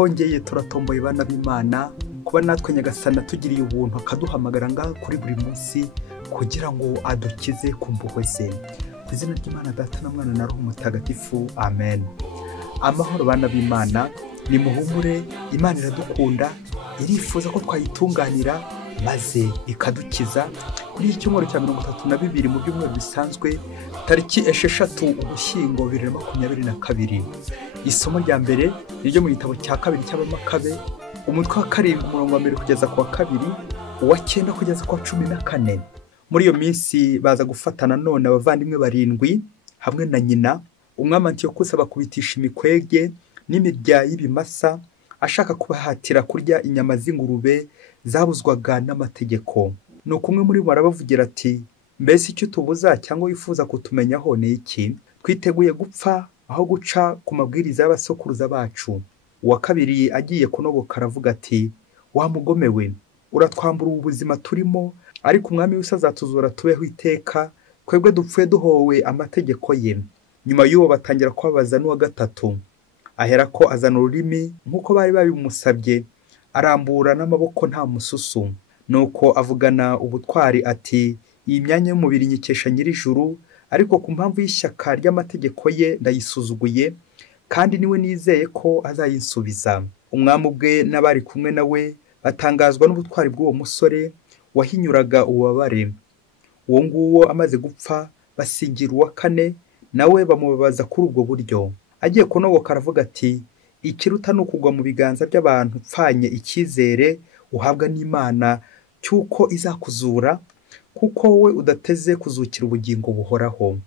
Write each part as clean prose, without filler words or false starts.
twongeye turatomboye bana b'Imana kuba natwe Nyagasani atugiriye ubuntu akaduhamagara ngaha kuri buri munsi kugira ngo adukize ku mpuhwe ze. Ku izina ry'Imana Data na Mwana na Roho Mutagatifu, amen. Amahoro bana b'Imana, ni muhumure, Imana iradukunda, irifuza ko twayitunganira maze ikadukiza. Kuri iki cyumweru cya 32 mu byumweru bisanzwe, tariki 6 Ugushyingo 2022. Isomo rya mbere niryo mu gitabo cya kabiri cy'Abamakabe, umutwe wa 7 umurongo wa 1 kugeza ku wa 2, uwa 9 kugeza ku wa 14. Muri iyo minsi baza gufatana none abavandimwe 7 hamwe na nyina. Umwami Antiyokusi abakubitisha imikwege n'imirya y'ibimasa, ashaka kubahatira kurya inyama z'ingurube zabuzwaga n'amategeko. Nuko umwe muri bo arabavugira ati, mbese icyo tubuza cyangwa wifuza kutumenyaho ni iki? Twiteguye gupfa aho guca ku mabwiriza y'abasokuruza bacu. Uwa kabiri agiye kunoboka aravuga ati, wa mugome we, uratwambura ubu buzima turimo, ariko umwami wese azatuzura tubeho iteka, twebwe dupfuye duhowe amategeko ye. Nyuma y'uwo batangira kubabaza n'uwa gatatu. Aherako azana ururimi nk'uko bari babimusabye, arambura n'amaboko nta mususu. Nuko avugana ubutwari ati, iyi myanya y'umubiri nyikesha nyir'ijuru, ariko ku mpamvu y'ishyaka ry'amategeko ye ndayisuzuguye, kandi niwe nizeye ko azayinsubiza. Umwami ubwe n'abari kumwe nawe batangazwa n'ubutwari bw'uwo musore wahinyuraga ububabare. Uwo nguwo amaze gupfa basingira uwa 4, nawe bamubabaza kuri ubwo buryo. Agiye kunoboka aravuga ati, ikiruta ni ukugwa mu biganza by'abantu upfanye icyizere uhabwa n'Imana cy'uko izakuzura, kuko wowe udateze kuzukira ubugingo buhoraho.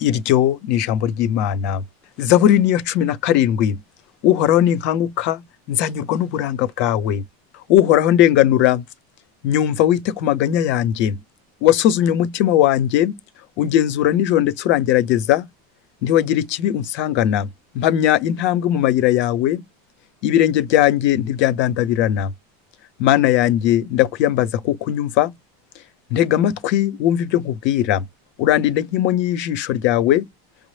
Iryo ni ijambo ry'Imana. Zaburi ni ya 17. Uhoraho ninkanguka nzanyurwa n'uburanga bwawe. Uhoraho ndenganura, nyumva wite ku maganya yanjye. Wasuzumye umutima wanjye, ungenzura nijoro ndetse urangerageza, ntiwagira ikibi unsangana. Mpamya intambwe mu mayira yawe, ibirenge byanjye ntibyadandabirana. Mana yanjye ndakwiyambaza kuko unyumva, ntega amatwi wumva ibyo nkubwira. Urandinde nk'imonyi y'ijisho ryawe,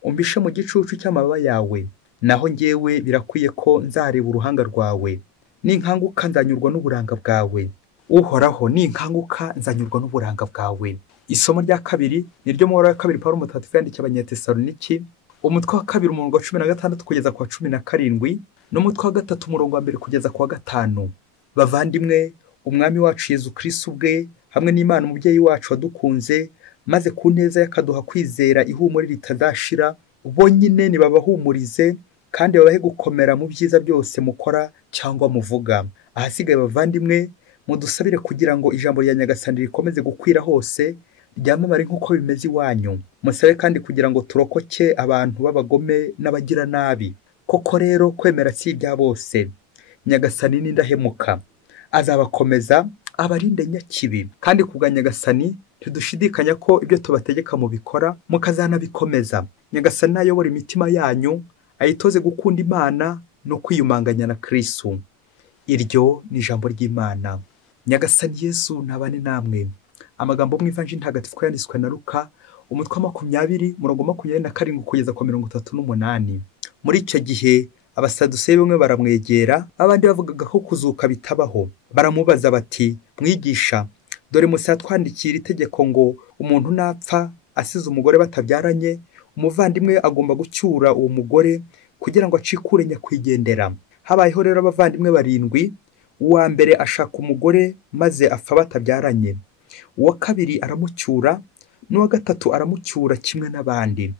umpishe mu gicucu cy'amababa yawe. Naho njyewe birakwiye ko nzareba uruhanga rwawe. Ninkanguka nzanyurwa n'uburanga bwawe. Uhoraho ninkanguka nzanyurwa n'uburanga bwawe. Isomo rya kabiri niryo mu wa 2 Pawulo Mutagatifu yandikiye Abanyatesaloniki, umutwe wa 2 umurongo wa 16 kugeza ku wa 17, n'umutwe wa 3 umurongo wa 1 kugeza ku wa 5. Bavandimwe, umwami wacu Yesu Kristo ubwe hamwe n'Imana umubyeyi wacu wadukunze, maze ku neza yakaduha kwizera ihumure ritadashira, bonyine nibabahumurize kandi babahe gukomera mu byiza byose mukora cyangwa muvuga. Ahasigaye bavandimwe, mudusabire kugira ngo ijambo rya Nyagasani rikomeze gukwira hose, ryamamare nk'uko bimeze iwanyu. Musabe kandi kugira ngo turokoke abantu b'abagome n'abagira nabi. Koko rero kwemera si ibya bose. Nyagasani n'indahemuka, azabakomeza abarinde nyakibi. Kandi kubwa Nyagasani ntidushidikanya ko ibyo tubategeka mu bikora mukazanabikomeza. Nyagasani ayobora imitima yanyu, ayitoze gukunda Imana no kwiyumanganya na Kristo. Iryo ni ijambo ry'Imana. Nyagasani Yesu ntabane namwe. Amagambo mu Ivanjili ntagatifu yanditswe na Luka, umutwe wa 20 umurongo wa 27 kugeza ku 38. Muri icyo gihe abasaduseyi bamwe baramwegera, abandi bavugaga ko kuzuka bitabaho. Baramubaza bati, mwigisha, dore Musa yatwandikiye itegeko ngo umuntu napfa asize umugore batabyaranye, umuvandimwe agomba gucyura uwo mugore kugira ngo acikure nyakwigendera. Habayeho rero abavandimwe 7, uwa mbere ashaka umugore maze apfa batabyaranye. Uwa kabiri aramucyura, n'uwa gatatu aramucyura kimwe n'abandi.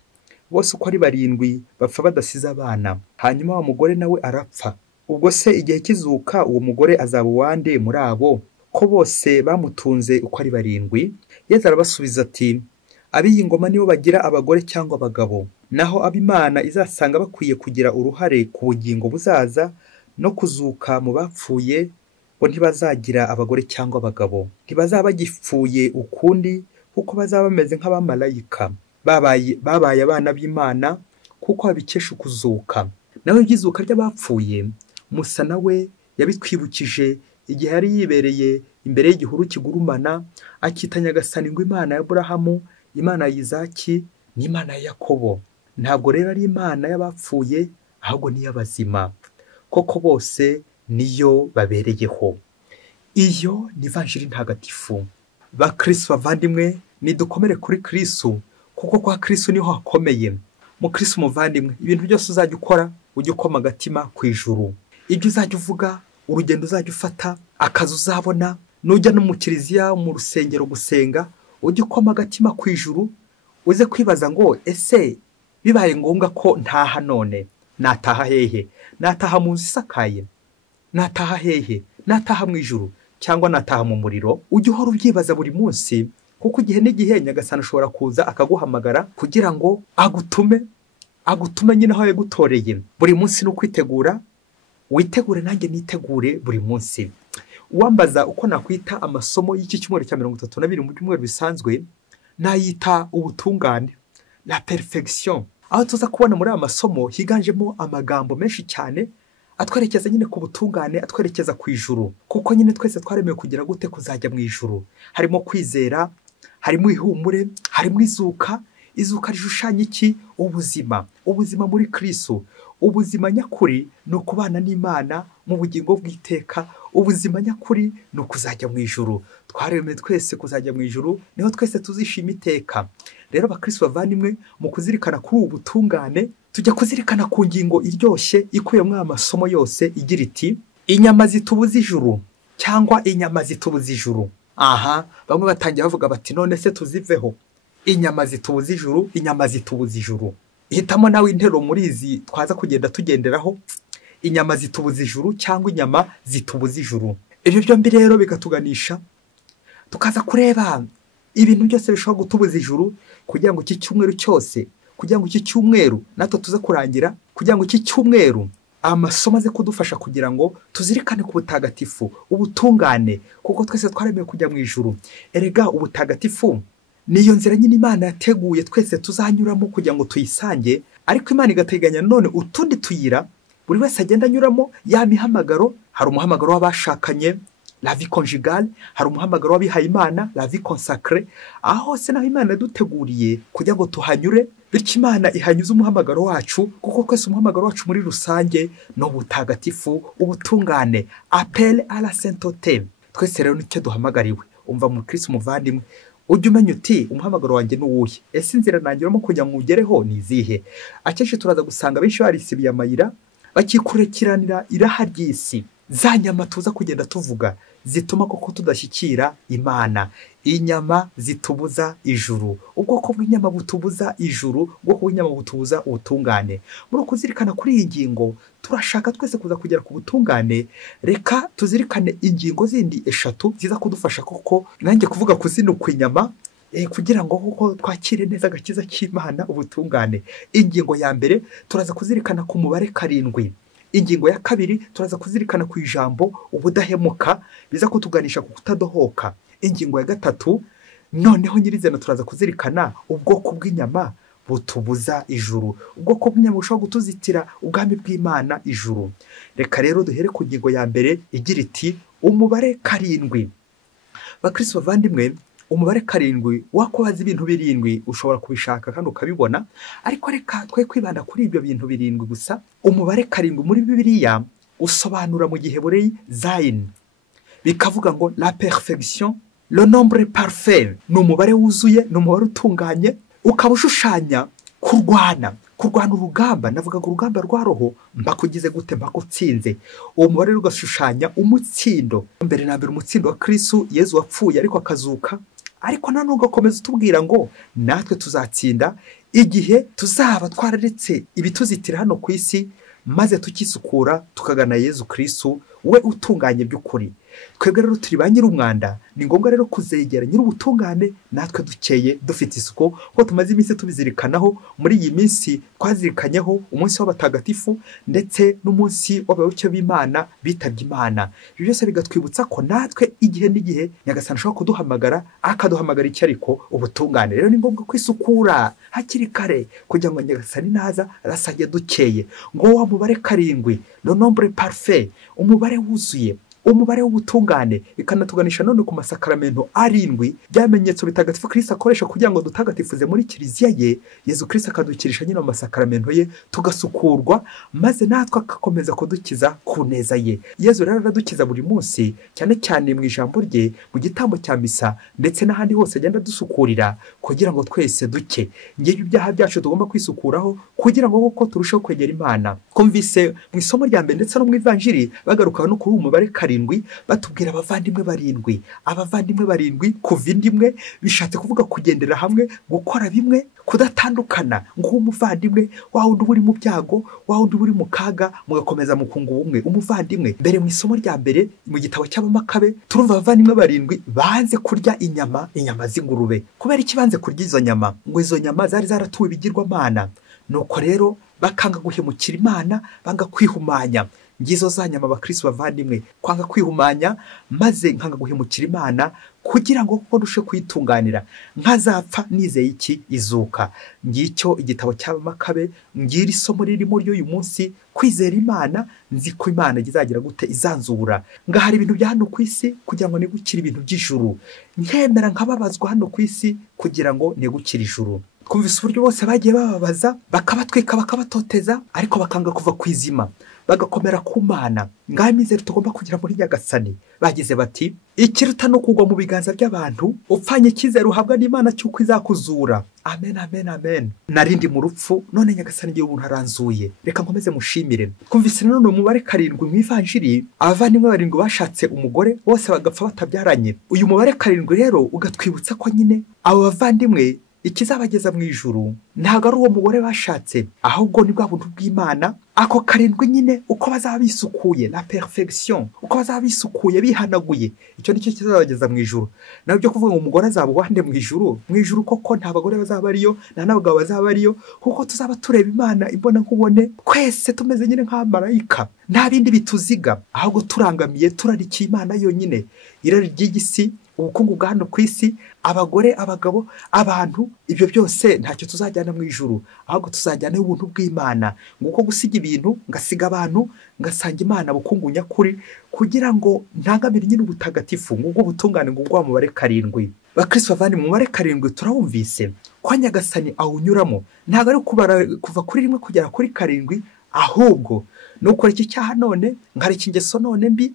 Bose uko ari 7 bapfa badasize abana. Hanyuma wa mugore nawe arapfa. Ubwo se igihe kizuka uwo mugore azaba uwande muri abo, ko bose bamutunze uko ari 7? Yesu arabasubiza ati, ab'iyi ngoma nibo bagira abagore cyangwa abagabo, naho ab'Imana izasanga bakwiye kugira uruhare ku bugingo buzaza no kuzuka mu bapfuye, bo ntibazagira abagore cyangwa abagabo. Ntibazaba bagipfuye ukundi, kuko bazaba bameze nk'abamarayika, babaye abana b'Imana, kuko babikesha ukuzuka. Naho iby'izuka ry'abapfuye, Musa nawe yabitwibukije igihe yari yibereye imbere y'igihuru kigurumana, akita Nyagasani ngo Imana ya Aburahamu, Imana ya Izaki, n'Imana ya Yakobo. Ntabwo rero ari Imana y'abapfuye, ahubwo ni y'abazima. koko bose niyo babereyeho. Iyo ni ivanjiri ntagatifu. Bakristo bavandimwe, nidukomere kuri Kristo, kuko kwa Kristo niho hakomeye. Mu Kristo muvandimwe, ibintu byose uzajya ukora ujye ukoma agatima ku ijuru. Ibyo uzajya uvuga, urugendo uzajya ufata, akazi uzabona, nujya no mu kiliziya mu rusengero gusenga, ujye ukoma agatima ku ijuru, uze kwibaza ngo ese bibaye ngombwa ko ntaha none, nataha hehe? Nataha mu nzu isakaye? Nataha hehe? Nataha mu ijuru cyangwa nataha mu muriro? Ujye uhora ubyibaza buri munsi, kuko igihe n'igihe Nyagasani ashobora kuza akaguhamagara kugira ngo agutume nyine aho yagutoreye. Buri munsi ni ukwitegura, witegure nanjye nitegure buri munsi. Uwambaza uko nakwita amasomo y'iki cyumweru cya 32 mu cyumweru bisanzwe, nayita ubutungane, la perfection. Aho tuza kubona muri aya masomo higanjemo amagambo menshi cyane atwerekeza nyine ku butungane, atwerekeza ku ijuru, kuko nyine twese twaremewe kugira gute kuzajya mu ijuru. Harimo kwizera, harimo ihumure, harimo izuka rishushanya iki? Ubuzima muri Kristo. Ubuzima nyakuri ni ukubana n'Imana mu bugingo bw'iteka. Ubuzima nyakuri ni ukuzajya mu ijuru. Twaremewe twese kuzajya mu ijuru, niho twese tuzishima iteka. Rero bakristo bavandimwe, mu kuzirikana kuri ubu butungane, tujya kuzirikana ku ngingo iryoshye ikuyemo amasomo yose igira iti inyama zitubuza ijuru cyangwa inyama zitubuza ijuru. Aha, bamwe batangiye bavuga bati none se tuziveho. Inyama zitubuza ijuru, inyama zitubuza ijuru. Hitamo nawe intero muri izi twaza kugenda tugenderaho, inyama zitubuza ijuru cyangwa inyama zitubuza ijuru. Ibyo byombi rero bigatuganisha tukaza kureba ibintu byose bishobora gutubuza ijuru, kugira ngo iki cyumweru cyose, kugira ngo iki cyumweru natwe tuza kurangira, kugira ngo iki cyumweru amasomo aze kudufasha kugira ngo tuzirikane ku butagatifu, ubutungane, kuko twese twaremewe kujya mu ijuru. Erega ubutagatifu niyo nzira nyine Imana yateguye twese tuzanyuramo kugira ngo tuyisange, ariko Imana igateganya none utundi tuyira buri wese agenda anyuramo. Ya mihamagaro, hari umuhamagaro w'abashakanye, la vie conjugale, hari umuhamagaro w'abihaye Imana, la vie consacrée. Aho se naho Imana yaduteguriye kugira ngo tuhanyure, bityo Imana ihanyuze umuhamagaro wacu, kuko twese umuhamagaro wacu muri rusange no butagatifu, ubutungane, appel à la sainteté. Twese rero nicyo duhamagariwe. Umva mu Kristo muvandimwe, ujye umenya uti umuhamagaro wanjye ni uwuhe? Ese inzira nangiramo kugira ngo ugereho ni izihe? Akenshi turaza gusanga benshi barisibiye amayira, bakikurekiranira iraha ry'isi. Za nyama tuza kugenda tuvuga zituma koko tudashyikira Imana. Inyama zitubuza ijuru, ubwoko bw'inyama butubuza ijuru, ubwoko bw'inyama butubuza ubutungane. Muri kuzirikana kuri iyi ngingo, turashaka twese kuza kugera ku butungane. Reka tuzirikane ingingo zindi 3 ziza kudufasha koko nanjye kuvuga kuzinukwa inyama, kugira ngo koko twakire neza agakiza cy'Imana, ubutungane. Ingingo ya mbere turaza kuzirikana ku mubare 7. Ingingo ya kabiri turaza kuzirikana ku ijambo ubudahemuka, biza kutuganisha ku kutadohoka. Ingingo ya gatatu noneho nyirizina turaza kuzirikana ubwoko bw'inyama butubuza ijuru, ubwoko bw'inyama bushobora gutuzitira ubwami bw'Imana ijuru. Reka rero duhere ku ngingo ya mbere igira iti umubare 7. Bakristo bavandimwe, umubare 7 wakubaza ibintu 7 ushobora kubishaka kandi ukabibona, ariko reka twe kwibanda kuri ibyo bintu 7 gusa. Umubare 7 muri Bibiliya usobanura mu Giheburayi zayin, bikavuga ngo la perfection, le nombre parfait, ni umubare wuzuye, ni umubare utunganye, ukaba ushushanya kurwana urugamba. Navuga ngo urugamba rwa roho mbakugize gute, mbakutsinze. Uwo mubare ugashushanya umutsindo, mbere nambere umutsindo wa Kristo Yezu wapfuye ariko akazuka. Ariko nanone ugakomeza utubwira ngo natwe tuzatsinda igihe tuzaba twararetse ibituzitira hano ku isi, maze tukisukura tukagana Yezu Kristo we utunganye by'ukuri. Twebwe rero turi ba nyir'umwanda, ni ngombwa rero kuzegera nyir'ubutungane natwe dukeye dufite isuku, ko tumaze iminsi tubizirikanaho. Muri iyi minsi twazirikanyeho umunsi w'abatagatifu ndetse n'umunsi w'abayoboke b'Imana bitabye Imana. Ibyo byose bigatwibutsa ko natwe igihe n'igihe Nyagasani ashobora kuduhamagara, akaduhamagara iki? Ariko ubutungane. Rero ni ngombwa kwisukura hakiri kare kugira ngo Nyagasani naza arasange dukeye. Ngo wa mubare 7, le nombre parfait, umubare wuzuye, umubare w'ubutungane, ikanatuganisha none ku masakaramento arindwi byamenyetso bitagatifu Kristo akoresha kugira ngo dutagatifuze muri kiliziya ye. Yezu Kristo akadukirisha nyine mu masakaramento ye tugasukurwa, maze natwe akakomeza kudukiza ku neza ye. Yezu rero aradukiza buri munsi, cyane cyane mu ijambo rye, mu gitambo cya misa, ndetse n'ahandi hose agenda dusukurira kugira ngo twese duke. Ngiye ibyaha byacu tugomba kwisukuraho kugira ngo koko turusheho kwegera Imana. Kumvise mu isomo rya mbere ndetse no mu ivanjiri bagaruka no kuri umubare 7 batubwira abavandimwe barindwi. Abavandimwe barindwi kuva indimwe bishatse kuvuga kugendera hamwe, gukora bimwe, kudatandukana. Ngo umuvandimwe wa wundi uri mu byago, wa wundi uri mu kaga, mugakomeza mukunga ubumwe. Umuvandimwe mbere mu isomo rya mbere mu gitabo cy'Abamakabe turumva abavandimwe barindwi banze kurya inyama z'ingurube. Kubera iki banze kurya izo nyama? Ngo izo nyama zari zaratuwe ibigirwamana, nuko rero bakanga guhemukira Imana, banga kwihumanya. Ngizo za nyama abakristo bavandimwe, kwanga kwihumanya, maze nkanga guhemukira Imana kugira ngo kuko dushe kwitunganira, nkazapfa nizeye iki? Izuka. Ngicyo igitabo cy'Abamakabe, ngira isomo ririmo ryo uyu munsi, kwizera Imana. Nzi ko Imana izagira gute? Izanzura. Ngahari ibintu bya hano ku isi kugira ngo negukire ibintu by'ijuru, nkemera nkababazwa hano ku isi kugira ngo negukire ijuru. Kumvise uburyo bose bagiye bababaza, bakabatwika, bakabatoteza, ariko bakanga kuva kwizima, bagakomera ku Mana. Ngaho imizero tugomba kugira muri Nyagasani. Bagize bati, ikiruta no kugwa mu biganza by'abantu, upfanye icyizere uhabwa n'Imana cy'uko izakuzura. Amen, amen, amen. Narindi mu rupfu, none Nyagasani ngiye umuntu aranzuye, reka nkomeze mushimire. Kumvise none umubare 7 mu ivanjiri, abavandimwe 7 bashatse umugore, bose bagapfa batabyaranye. Uyu mubare 7 rero ugatwibutsa ko nyine abo bavandimwe ikizabageza mu ijuru ntago ari uwo mugore bashatse, ahubwo ni bwa buntu bw'Imana. Ako 7 nyine uko bazaba bisukuye, la perfection, uko bazaba bisukuye bihanaguye, icyo nicyo kizabageza mu ijuru. Naho byo kuvuga ngo umugore azaba wande mu ijuru koko nta bagore bazaba ariyo, nta n'abagabo bazaba ariyo, kuko tuzaba tureba Imana imbona nkubone, twese tumeze nyine nk'amarayika, nta bindi bituziga, ahubwo turangamiye turarikiye Imana yonyine. Irari ry'igisi, ubukungu bwa hano ku isi, abagore, abagabo, abantu, ibyo byose ntacyo tuzajyana mu ijuru, ahubwo tuzajyana ubuntu bw'Imana. Nguko gusiga ibintu, ngasiga abantu, ngasanga Imana bukungu nyakuri, kugira ngo ntangamire nyine ubutagatifu, ngubwo butungane ngubwo mubare 7. Bakristo bavandi mu mubare 7 turawumvise kwa Nyagasani awunyuramo, ntago ari kubara kuva kuri 1 kugera kuri 7, ahubwo nukora iki cyaha none, nkareka ingeso none mbi,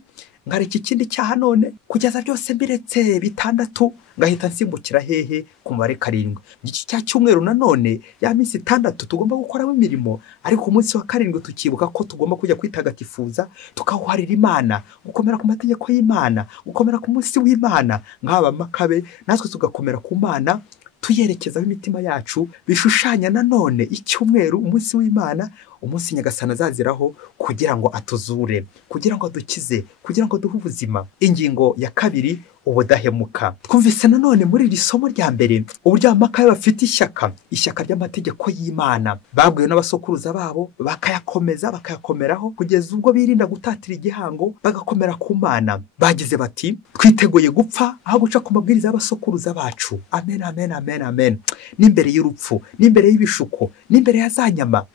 nkareka ikindi cyaha none, kugeza byose mbiretse 6, ngahita nsimbukira hehe ku mubare 7. Iki cya cyumweru nanone ya minsi 6 tugomba gukoramo imirimo, ariko umunsi wa 7 tukibuka ko tugomba kujya kwitagatifuza, tukawuharira Imana, gukomera ku mategeko y'Imana, gukomera ku munsi w'Imana. Nk'Abamakabe natwe tugakomera ku Mana, tuyerekezaho imitima yacu, bishushanya nanone icyumweru, umunsi w'Imana, umunsi Nyagasani azaziraho kugira ngo atuzure, kugira ngo adukize, kugira ngo duhe ubuzima. Ingingo ya 2, ubudahemuka. Twumvise nanone muri iri somo rya mbere uburyo Abamakabe bafite ishyaka ry'amategeko y'Imana, babwiwe n'abasokuruza babo, bakayakomeza, bakayakomeraho kugeza ubwo birinda gutatira igihango, bagakomera ku Mana. Bagize bati, twiteguye gupfa aho guca ku mabwiriza y'abasokuruza bacu. Amen, amen, amen, amen. N'imbere y'urupfu, n'imbere y'ibishuko, n'imbere ya zanyama,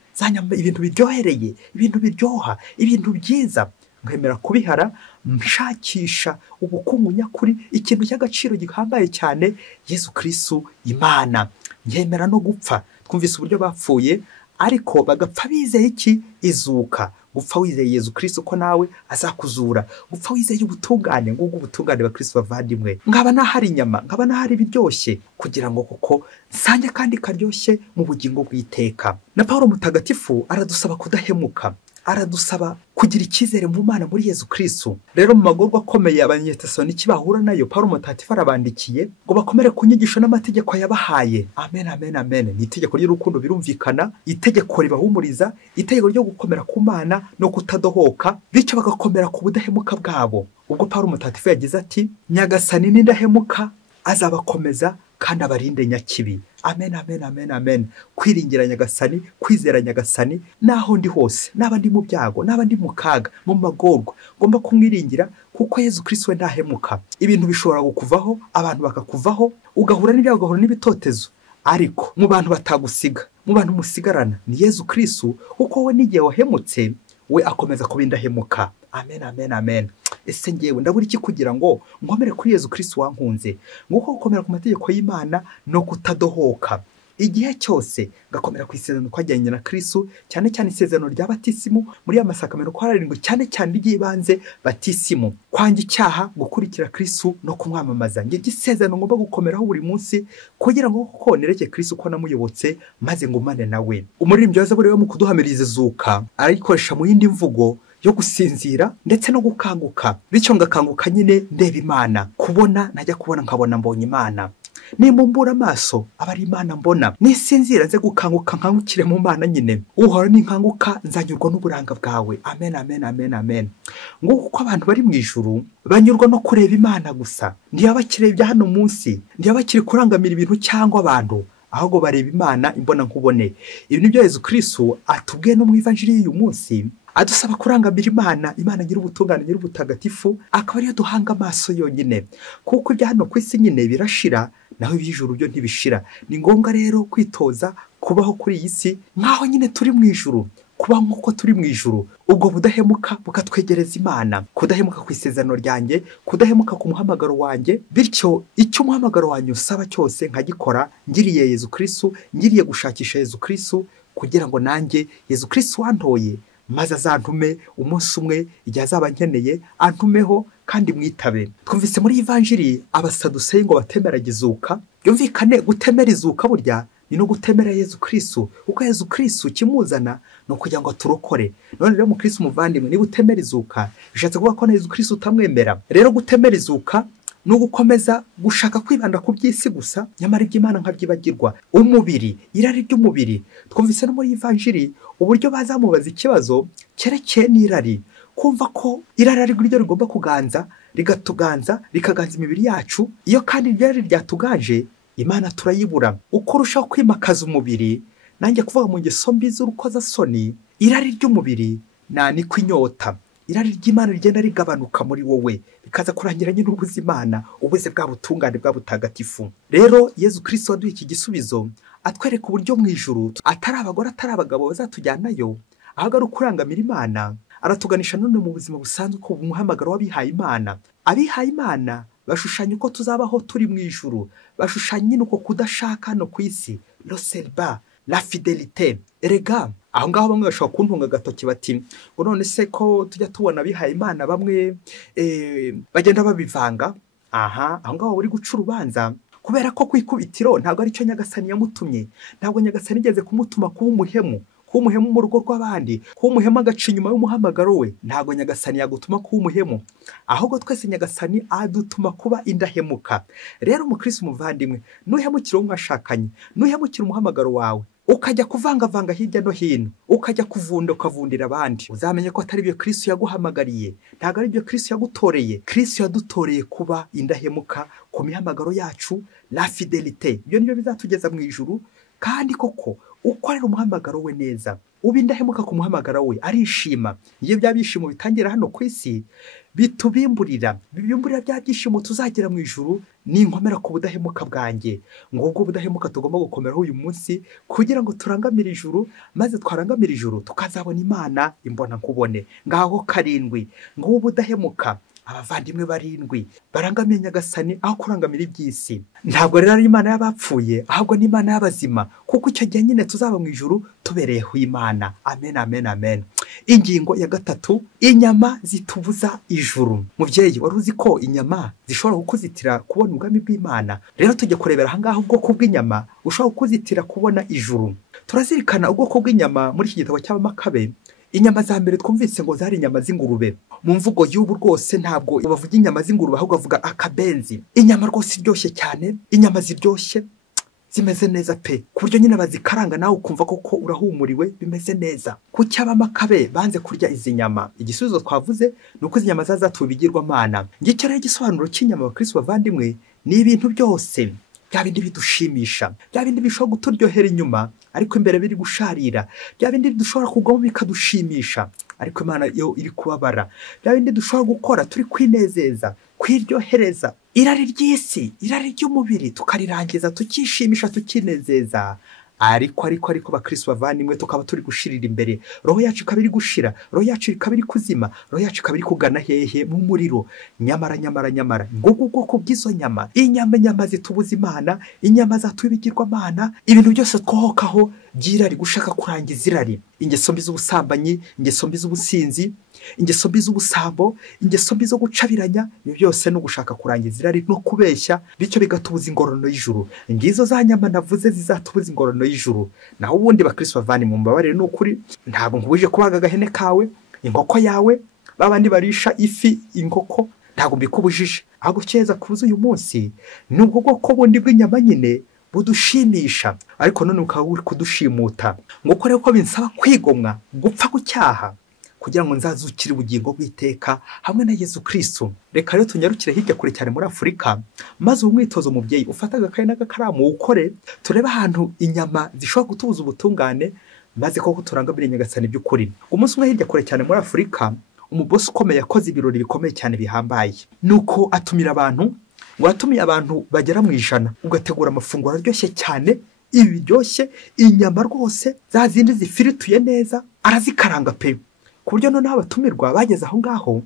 ibintu biryohereye, ibintu biryoha, ibintu byiza, nkemera kubihara, mshakisha ubukungu nyakuri, ikintu cy'agaciro gihambaye cyane, Yezu Kristo Imana. Nkemera no gupfa. Twumvise uburyo bapfuye, ariko bagapfa bizeye iki? Izuka. Gupfa wizeye Yezu Kristo ko nawe azakuzura, gupfa wizeye ubutungane, ngubwo ubutungane bakristo bavandimwe. Nkaba nahari inyama, nkaba nahari biryoshye, kugira ngo kuko sanjye kandi karyoshye mu bugingo bw'iteka. Na Paulo mutagatifu aradusaba kudahemuka, aradusaba kugira icyizere mu Mana muri Yezu Kristo. Rero mu magorwa akomeye Abanyetesaloniki bahura nayo, Paulo mutagatifu arabandikiye ngo bakomere ku nyigisho n'amategeko yabahaye. Amen, amen, amen. Ni itegeko ry'urukundo birumvikana, itegeko ribahumuriza, itegeko ryo gukomera ku Mana no kutadohoka, bityo bagakomera ku budahemuka bwabo. Ubwo Paulo mutagatifu yagize ati, Nyagasani n'indahemuka azabakomeza kandi abarinde nyakibi. Amen, amen, amen, amen. Kwiringira Nyagasani, kwizera Nyagasani, naho ndi hose, naba ndi mu byago, naba ndi mu kaga, mu magorwa, ngomba kumwiringira kuko Yezu Kristo we ntahemuka. Ibintu bishobora gukuvaho, abantu bakakuvaho, ugahura n'ibyago, ugahura n'ibitotezo, ariko mu bantu batagusiga, mu bantu musigarana ni Yezu Kristo, kuko we n'igihe wahemutse we akomeza kuba indahemuka. Amen, amen, amen. ese ngewe ndabura iki kugira ngo nkomere kuri Yezu Kristo wankunze? Nguko gukomera ku mategeko y'Imana no kutadohoka igihe cyose, gakomera ku isezerano twajyanye na Kristo, cyane cyane isezerano rya batisimu muri ya masakamento kwa arindwi, cyane cyane ry'ibanze batisimu, kwanga icyaha, gukurikira Kristo no kumwamamaza. Nge gisezerano ngomba gukomeraho buri munsi kugira ngo koko nereke Kristo ko namuyobotse maze ngumane nawe. Umuririmbyi wa Zaburi mu kuduhamiriza izuka arayikoresha mu yindi mvugo yo gusinzira ndetse no gukanguka, bityo ngakanguka nyine ndeba Imana, kubona najya kubona nkabona mbonye Imana, nimumbura amaso aba ari Imana mbona, nisinzira nze gukanguka nkangukire mu Mana nyine, uhora ninkanguka nzanyurwa n'uburanga bwawe. Amen, amen, amen, amen. Nguko uko abantu bari mu ijuru banyurwa no kureba Imana gusa, ntiyabakire ibya hano munsi, ntiyabakire kurangamira ibintu cyangwa abantu, ahubwo bareba Imana imbona nkubone. Ibi nibyo Yezu Kristo atubwiye no mu Evanjiri y'uyu munsi, adusaba kurangamira Imana, Imana nyiri ubutungane, nyiri ubutagatifu, akaba ariyo duhanga amaso yonyine, kuko ibya hano ku isi nyine birashira, naho iby'ijuru byo ntibishira. Ni ngombwa rero kwitoza kubaho kuri iyi si nkaho nyine turi mu ijuru, kubaho nk'uko turi mu ijuru. Ubwo budahemuka bukatwegereza Imana, kudahemuka ku isezerano ryanjye, kudahemuka ku muhamagaro wanjye, bityo icyo umuhamagaro wanjye usaba cyose nkagikora ngiriye Yezu Kristo, ngiriye gushakisha Yezu Kristo, kugira ngo nanjye Yezu Kristo wantoye maze azantume umunsi umwe igihe azaba nkeneye, antumeho kandi mwitabe. Twumvise muri Evanjiri abasaduseyi ngo batemera izuka. Byumvikane gutemera izuka burya ni no gutemera Yezu Kristo, kuko Yezu Kristo kimuzana no kugira ngo turokore. None rero mu Kristo muvandimwe, niba utemera izuka bishatse kuvuga ko na Yezu Kristo utamwemera. Rero gutemera izuka no gukomeza gushaka kwibanda ku by'isi gusa, nyamara iby'Imana nkabyibagirwa. Umubiri, irari ry'umubiri, twumvise no muri Evanjiri uburyo bazamubaza ikibazo cyerekeye n'irari, kumva ko irari ari ryo rigomba kuganza, rigatuganza, rikaganza imibiri yacu. Iyo kandi irari ryatuganje, Imana turayibura. Uko urushaho kwimakaza umubiri, nanjye kuvuga mu ngeso mbi z'urukozasoni, irari ry'umubiri niko inyota, irari ry'Imana rigenda rigabanuka muri wowe, bikaza kurangira nyine ubuzimana, ubuze bwa butungane bwa butagatifu. Rero Yezu Kristo waduha iki gisubizo, atwereka uburyo mu ijuru atari abagore atari abagabo bazatujyanayo, ahubwo ari ukurangamira Imana. Aratuganisha none mu buzima busanzwe ko umuhamagaro w'abihaye Imana. Abihaye Imana bashushanya uko tuzabaho turi mu ijuru, bashushanya nyine uko kudashaka no ku isi, lo celibat, la fidelité. Erega aho ngaho bamwe bashobora kuntunga agatoki bati ngo none se ko tujya tubona abihaye Imana bamwe bagenda babivanga. Aho ngaho uri guca urubanza, kubera ko kwikubitiro ntabwo ari cyo Nyagasani yamutumye. Ntabwo Nyagasani igeze kumutuma kuba umuhemu, kuba umuhemu mu rugo rw'abandi, kuba umuhemu agaca inyuma y'umuhamagaro we. Ntabwo Nyagasani yagutuma kuba umuhemu, ahubwo twese Nyagasani adutuma kuba indahemuka. Rero mu Kristo muvandimwe, nuhemukira uwo mwashakanye, nuhemukira umuhamagaro wawe, ukajya kuvangavanga hirya no hino, ukajya kuvunda ukavundira abandi, uzamenye ko atari byo Kristo yaguhamagariye, ntabwo ari byo Kristo yagutoreye. Kristo yadutoreye kuba indahemuka ku mihamagaro yacu, la fidelité. Ibyo nibyo bizatugeza mu ijuru. Kandi koko ukorera umuhamagaro we neza, uba indahemuka ku muhamagaro we, arishima. Iyo bya byishimo bitangira hano ku isi, bitubimburira bya byishimo tuzagira mu ijuru, ni inkomera ku budahemuka bwanjye. Ngubwo budahemuka tugomba gukomeraho uyu munsi kugira ngo turangamire ijuru, maze twarangamira ijuru tukazabona Imana imbona nkubone. Ngaho karindwi, ngo ubudahemuka, abavandimwe barindwi barangamiye Nyagasani aho kurangamira iby'isi. Ntabwo rero ari Imana y'abapfuye, ahubwo ni Imana y'abazima, kuko icyo gihe nyine tuzaba mu ijuru tubereyeho Imana. Amen, amen, amen. Ingingo ya gatatu, inyama zitubuza ijuru. Mubyeyi, wari uzi ko inyama zishobora kukuzitira kubona ubwami bw'Imana? Rero tujye kurebera ahangaha ubwoko bw'inyama ushobora kukuzitira kubona ijuru. Turazirikana ubwoko bw'inyama muri iki gitabo cy'Abamakabe. Inyama za mbere twumvise ngo zari inyama z'ingurube. Mu mvugo y'ubu rwose ntabwo bavuga inyama z'ingurube, ahubwo bavuga akabenzi. Inyama rwose iryoshye cyane, inyama ziryoshye zimeze neza pe, ku buryo nyine bazikaranga nawe ukumva koko urahumuriwe, bimeze neza. Kuki Abamakabe banze kurya izi nyama? Igisubizo twavuze ni uko izi nyama zazatuwe ibigirwamana. Ngicyo rero igisobanuro cy'inyama abakristo bavandimwe, ni ibintu byose bya bindi bidushimisha, bya bindi bishobora kuturyohera inyuma ariko imbere biri gusharira, bya bindi dushobora kugwamo bikadushimisha ariko Imana yo iri kubabara, bya bindi dushobora gukora turi kwinezeza, kwiryohereza. Irari ry'isi, irari ry'umubiri tukarirangiza, tukishimisha, tukinezeza, ariko bakristo bavandimwe tukaba turi gushirira imbere, roho yacu ikaba iri gushira, roho yacu ikaba iri kuzima, roho yacu ikaba iri kugana hehe mu muriro. Nyamara ngubwo ubwoko bw'izo nyama, inyama zitubuza Imana, inyama zatubigirwamana, ibintu byose twohokaho byirari gushaka kurangiza irari, ingeso mbi z'ubusambanyi, ingeso mbi z'ubusinzi, ingeso mbi z'ubusambo, ingeso mbi zo gucabiranya, ibyo byose no gushaka kurangiza irari no kubeshya, bityo bigatubuza ingororano y'ijuru. Ngizo za nyama navuze zizatubuza ingororano y'ijuru. Naho ubundi bakristo bavani mu mbabarire n'ukuri, ntabwo nkubuje kubaga agahene kawe, inkoko yawe, babandi barisha ifi, inkoko, ntabwo mbikubujije. Ahubwo cyeza kubuza uyu munsi nubwo bwoko bundi bw'inyama nyine budushimisha, ariko none ukaba uri kudushimuta. Nguko rero ko binsaba kwigomwa, gupfa gucyaha, kugira ngo nzazukire ubugingo bw'iteka hamwe na Yesu Kristo. Reka rero tunyarukire hirya kure cyane muri Afurika, maze umwitozo mubyeyi ufata agakaye n'agakaramu ukore, turebe ahantu inyama zishobora gutubuza ubutungane, maze koko turangabire Nyagasani by'ukuri. Umunsi umwe hirya kure cyane muri Afurika, umubosi ukomeye yakoze ibirori bikomeye cyane bihambaye, nuko atumira abantu, ngo atumiye abantu bagera mu 100, ugategura amafunguro aryoshye cyane, ibi biryoshye, inyama rwose za zindi zifirituye neza, arazikaranga pe, ku buryo noneho abatumirwa bageze aho ngaho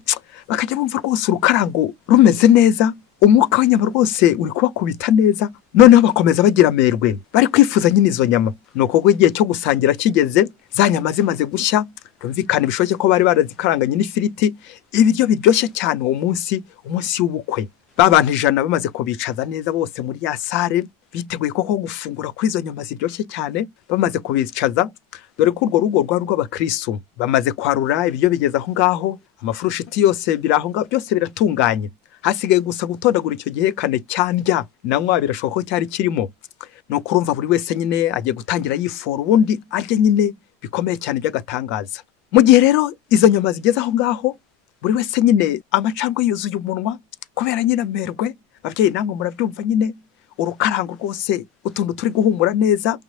bakajya bumva rwose urukarango rumeze neza, umwuka w'inyama rwose uri kubakubita neza, noneho bakomeza bagira amerwe, bari kwifuza nyine izo nyama. Nuko ubwo igihe cyo gusangira kigeze, za nyama zimaze gushya, rumvikana bishoboke ko bari barazikaranganye n'ifiriti, ibiryo biryoshye cyane uwo munsi w'ubukwe. Babantu 100 bamaze kubicaza neza bose muri ya sare, biteguye koko gufungura kuri izo nyama ziryoshye cyane. Bamaze kubicaza, dore ko urwo rugo rw'abakristo bamaze kwarura ibiryo bigeze aho ngaho, amafurushiti yose biraho ngaho, byose biratunganye. Hasigaye gusa gutondagura icyo gihe kane cyandya nanywa, birashoboka ko cyari kirimo. No kurumva buri wese nyine agiye gutangira yifora, ubundi ajye nyine bikomeye cyane by'agatangaza. Mu gihe rero izo nyama zigeze aho ngaho, buri wese nyine amacandwe yuzuye umunwa, kubera nyine amerwe. Babyeyi namwe murabyumva nyine, urukarango rwose, utuntu turi guhumura neza,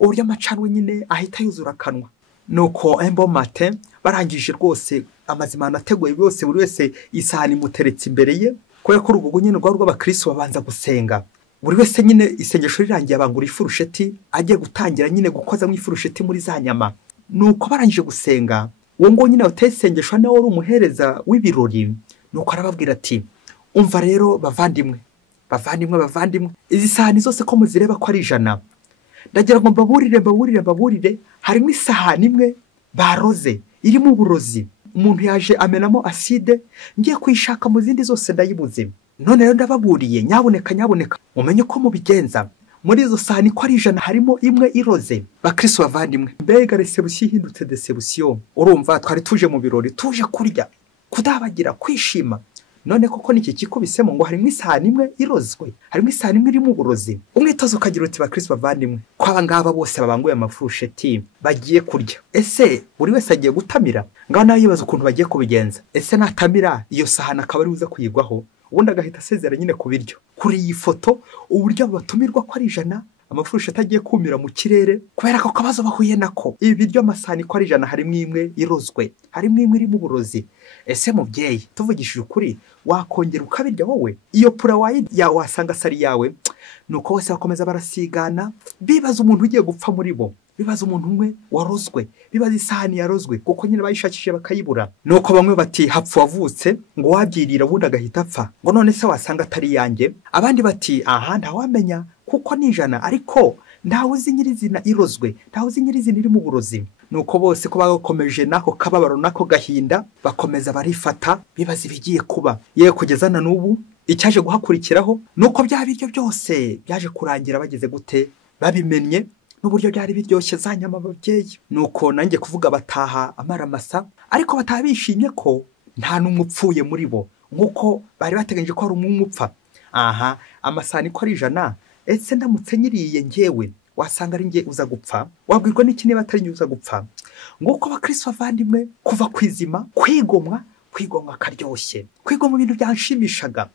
uburyo amacandwe nyine ahita yuzura akanwa. Nuko embo mate barangije rwose amazimana ateguye byose, buri wese isahani muteretse imbere ye, kubera ko urugo nyine rw'abakristo babanza gusenga. Buri wese nyine isengesho rirangiye abangura ifurusheti, agiye gutangira nyine gukoza mu ifurusheti muri za nyama. Nuko barangije gusenga, uwo ngo nyine uteye isengesho nawe wari umuhereza w'ibirori, nuko arababwira ati, umva rero bavandimwe, izi sahani zose ko muzireba ko ari 100, ndagira ngo mbaburire, harimo isahani imwe baroze, irimo uburozi, umuntu yaje amenamo aside, ngiye kuyishaka mu zindi zose ndayibuze. None rero ndababuriye, nyabuneka mumenye ko mubigenza. Muri izo sahani ko ari 100 harimo imwe iroze. Bakristo bavandimwe, mbega resebusiyo ihindutse desebusiyo. Urumva twari tuje mu birori, tuje kurya, kudabagira, kwishima. None koko niki kikubisemo ngo harimo isahani imwe irozwe, harimo isahani imwe irimo uburozi. Umwitozo ukagira uti bakristo bavandimwe, ko abangaba bose babanguye amafurusheti bagiye kurya, ese buri wese agiye gutamira? Ngaho nawe yibaza ukuntu bagiye kubigenza. Ese natamira iyo sahani akaba ari buza kuyigwaho, ubundi agahita asezera nyine ku biryo. Kuri iyi foto uburyo batumirwa ko ari 100, amafurusheti agiye kumira mu kirere, kubera ko kabazo bahuye nako. Ibi biryo amasahani ko ari 100 harimo imwe irozwe, harimo imwe irimo uburozi. Ese mubyeyi, tuvugishije ukuri, wakongera ukabirya wowe? Iyo pura wasanga sari yawe. Nuko bose bakomeza barasigana, bibaza umuntu ugiye gupfa muri bo, bibaza umuntu umwe warozwe, bibaza isahani yarozwe, kuko nyine bayishakishije bakayibura. Nuko bamwe bati hapfu wavutse, ngo wabyirira ubundi agahita apfa, ngo none se wasanga atari yanjye. Abandi bati aha ntawamenya, kuko ni 100 ariko ntawe uzi nyirizina irozwe, ntawe uzi nyirizina iri mu burozi. Nuko bose ko bakomeje nako kababaro nako gahinda, bakomeza barifata, bibaza ibigiye kuba. Yewe kugeza na n'ubu icyaje guhakurikiraho nuko bya biryo byose byaje kurangira bageze gute, babimenye n'uburyo byari biryoshye za nyama babyeyi. Nuko nanjye kuvuga bataha amaramasa, ariko batabishimye ko nta n'umupfuye muri bo, nkuko bari bateganyije ko ari umupfa. Aha amasahani ko ari 100, ese ndamutse nyiriye ngewe wasanga ari nge uza gupfa? Wabwirwa n'iki niba atari nge uza gupfa? Nguko abakristo bavandimwe, kuva kwizima, kwigomwa karyoshye, kwigomwa ibintu byanshimishaga.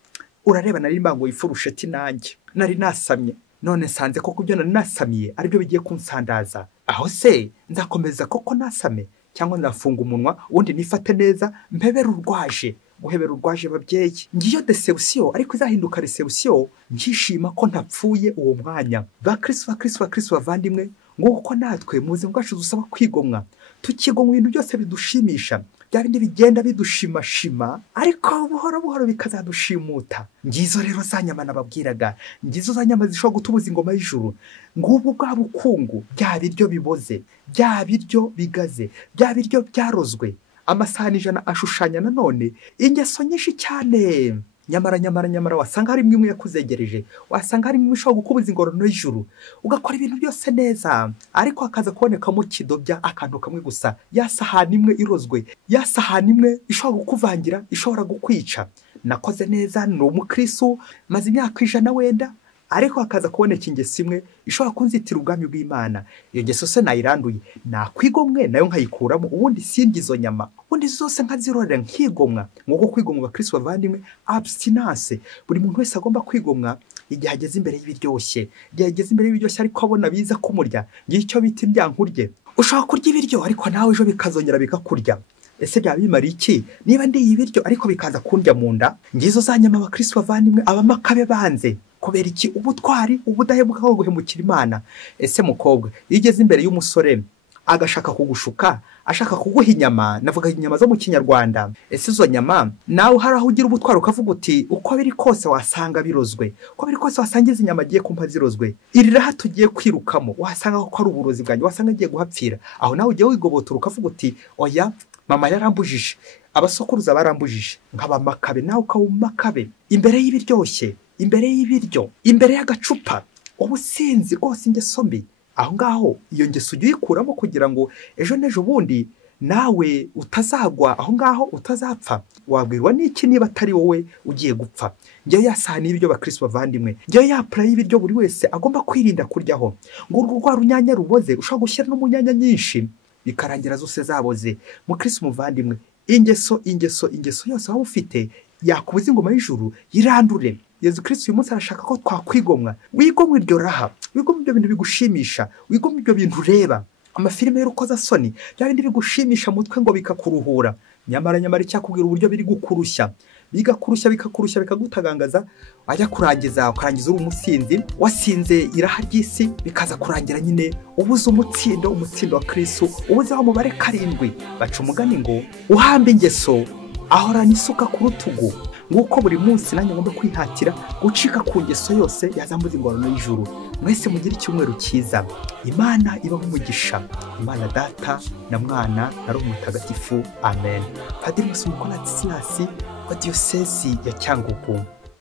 Urareba nari mbango ifurusheti nanjye nari nasamye, none sanze koko byo nari nasamiye aribyo bigiye kunsandaza. Aho se nzakomeza koko nasame, cyangwa nzafunga umunwa ubundi nifate neza mpebera urwaje? Guhebera urwaje babyeyi, ngiyo desebusiyo, ariko izahinduka resebusiyo nkishima ko ntapfuye uwo mwanya. Bakristo bavandimwe, nguko natwe mu buzima bwacu dusaba kwigomwa, tukigomwa ibintu byose bidushimisha, bya bindi bigenda bidushimashima ariko buhoro buhoro bikazadushimuta. Ngizo rero za nyama nababwiraga, ngizo za nyama zishobora gutubuza ingoma y'ijuru. Ngubu bwa bukungu, bya biryo biboze, bya biryo bigaze, bya biryo byarozwe. Amasahani 100 ashushanya nanone ingeso nyinshi cyane. Nyamara wasanga hari imwe yakuzegereje, wasanga hari imwe ishobora gukubuza ingororano y'ijuru, ugakora ibintu byose neza ariko hakaza kubonekamo kidobya akantu kamwe gusa, ya sahani imwe irozwe, ya sahani imwe ishobora kukuvangira, ishobora gukwica. Nakoze neza, ni umukristo maze imyaka 100 wenda, ariko hakaza kuboneka ingeso imwe ishobora kunzitira ubwami bw'Imana. Iyo ngeso se nayiranduye, nakwigomwe nayo nkayikuramo, ubundi sindi izo nyama, ubundi zose nkazirorera nkigomwa. Nguko kwigomwa Kristo bavandimwe, abstinence. Buri muntu wese agomba kwigomwa igihe ageze imbere y'ibiryoshye, igihe ageze imbere y'ibiryoshye ariko abona biza kumurya, ngiye icyo bita indyankurye. Ushobora kurya ibiryo ariko nawe ejo bikazongera bikakurya. Ese byaba bimara iki niba ndiye ibiryo ariko bikaza kundya mu nda? Ngizo za nyama Kristo bavandimwe abamakabe banze. Kubera iki? Ubutwari, ubudahemuka bwo guhemukira Imana. Ese mukobwa igeze imbere y'umusore agashaka kugushuka, ashaka kuguha inyama, navuga inyama zo mu Kinyarwanda, ese izo nyama nawe hari aho ugira ubutwari ukavuga uti uko biri kose wasanga birozwe, uko biri kose wasanga izi nyama agiye kumpa zirozwe, irira hatugiye kwirukamo wasanga ko ari uburozi bwanjye, wasanga agiye guhapfira. Aho nawe ugiye wigobotora ukavuga uti oya, mama yarambujije, abasokuruza barambujije, nk'abamakabe nawe ukawumakabe imbere y'ibiryoshye, imbere y'ibiryo, imbere y'agacupa, ubusinzi rwose ingeso mbi. Aho ngaho iyo ngeso uyikuramo kugira ngo ejo n'ejo bundi nawe utazagwa, aho ngaho utazapfa. Wabwirwa n'iki niba atari wowe ugiye gupfa? Ngiye yasahani y'ibiryo bakristo bavandimwe, ngiye yapura y'ibiryo buri wese agomba kwirinda kuryaho. Ngo urwo rwa runyanya ruboze ushobora gushyira no mu nyanya nyinshi bikarangira zose zaboze. Mu Kristo muvandimwe, ingeso yose waba ufite yakubuza ingoma y'ijuru yirandure. Yesu Kristo uyu munsi arashaka ko twakwigomwa. Wigomwe iryo raha, wigomwe ibyo bintu bigushimisha, wigomwe ibyo bintu ureba, amafilime y'urukoza soni, bya bindi bigushimisha mutwe ngo bikakuruhura. Nyamara icyakubwira uburyo biri gukurushya, bikakurushya bikagutagangaza, ajya kurangiza uri umusinzi, wasinze iraha ry'isi, bikaza kurangira nyine ubuze umutsindo wa Kristo, ubuze aho mubare 7. Baca umugani ngo uhamba ingeso ahorana isuka ku rutugu. Nguko buri munsi nanjye ngomba kwihatira gucika ku ngeso yose yazambuza ingororano y'ijuru. Mwese mugire icyumweru cyiza. Imana ibahe umugisha. Imana Data na Mwana na Roho Mutagatifu. Amen. Padiri Musumukona Tsinasi wa Diyosezi ya Cyangugu.